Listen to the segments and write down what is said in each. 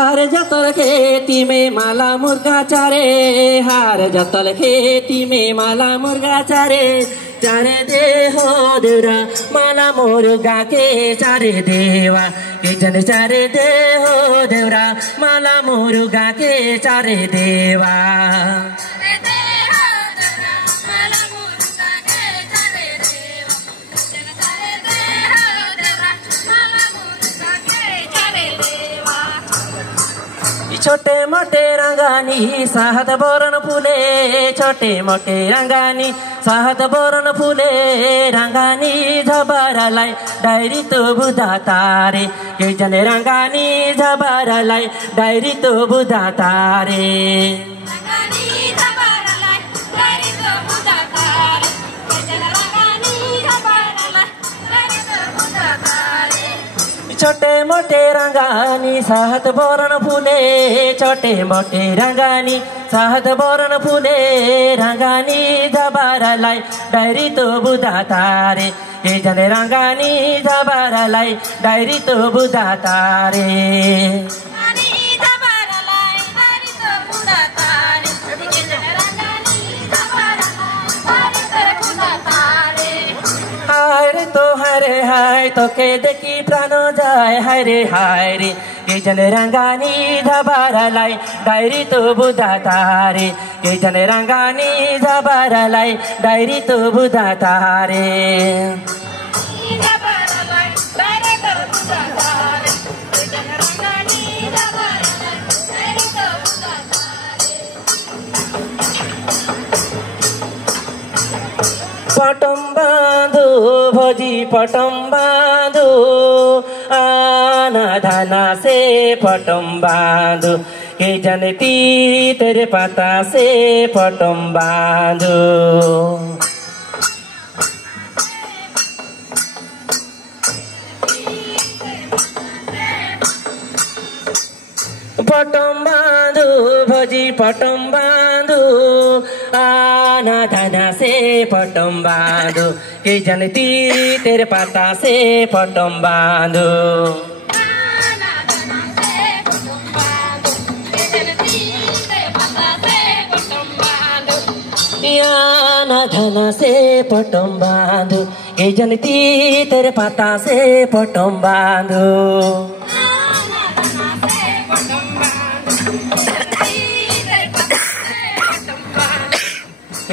हार जतल खेती में माला मुर्गा चारे, हार जतल खेती में माला मुर्गा चारे, चारे दे हो देवरा माला मुर्गा के चारे देवा के जन चारे दे हो देवरा माला मुर्गा के चारे देवा। छोटे मोटे रंगानी साहत बोरन फूले, छोटे मोटे रंगानी साहत बोरन फूले, रंगानी झबरलाई डायरी तो बुधा तारे, के जने रंगानी झबरलाई डायरी तो बुधा तारे। छोटे मोटे रंगानी साहत बोरन फूले, छोटे मोटे रंगानी साहत बोरन फूले, रंगानी झबरलाई डायरी तो बुधा तारे, के जने रंगानी झबरलाई डायरी तो बुधा तारे। हाय तो हरे हाय तो के देखी प्राणो जाए, हरे हाय रे के जन रंगानी झबरलाई डायरी तो बुधा तारे, के जन रंगानी झबरलाई डायरी तो बुधा तारे। पटम बांधो भोजी पटम बांधो, आना धाना से पटम बांधो, के जनती तेरे पता से पटम बांधो। पटम बांधो भोजी पटम बांधो, आना धाना से पटम बांधो, के जनती तेरे पता से पटम बांधो। आना धाना से पटम बांधो, के जनती तेरे पता से पटम बांधो।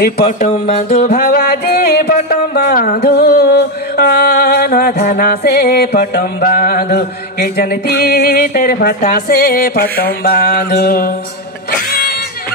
पटम बांधो भवाजी पटम बांधो, आना धाना से पटम बांधो, के जनती तेरे पता से पटम बांधो।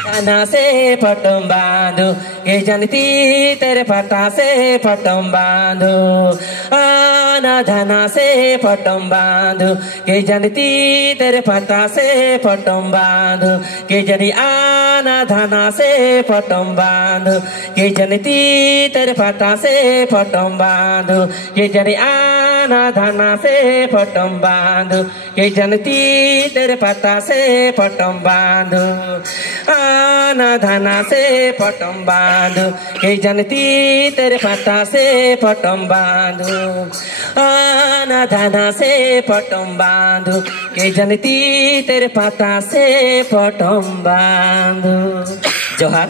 धाना से पटम बांधो, के जनती तेरे पता से पटम बांधो, आना धाना से पटम बांधो, के जनती तेरे पता से पटम बांधो, के जनी आना धाना से पटम बांधो, के जनती तेरे पता से पटम बांधो, के जनी आना धाना से पटम बांधो, के जनती तेरे पता से पटम बांधो। आना धाना से पटम बांधो, के जनती तेरे पता से पटम बांधो, आना धाना से पटम बांधो, के जनती तेरे पता से पटम बांधो। जोहार।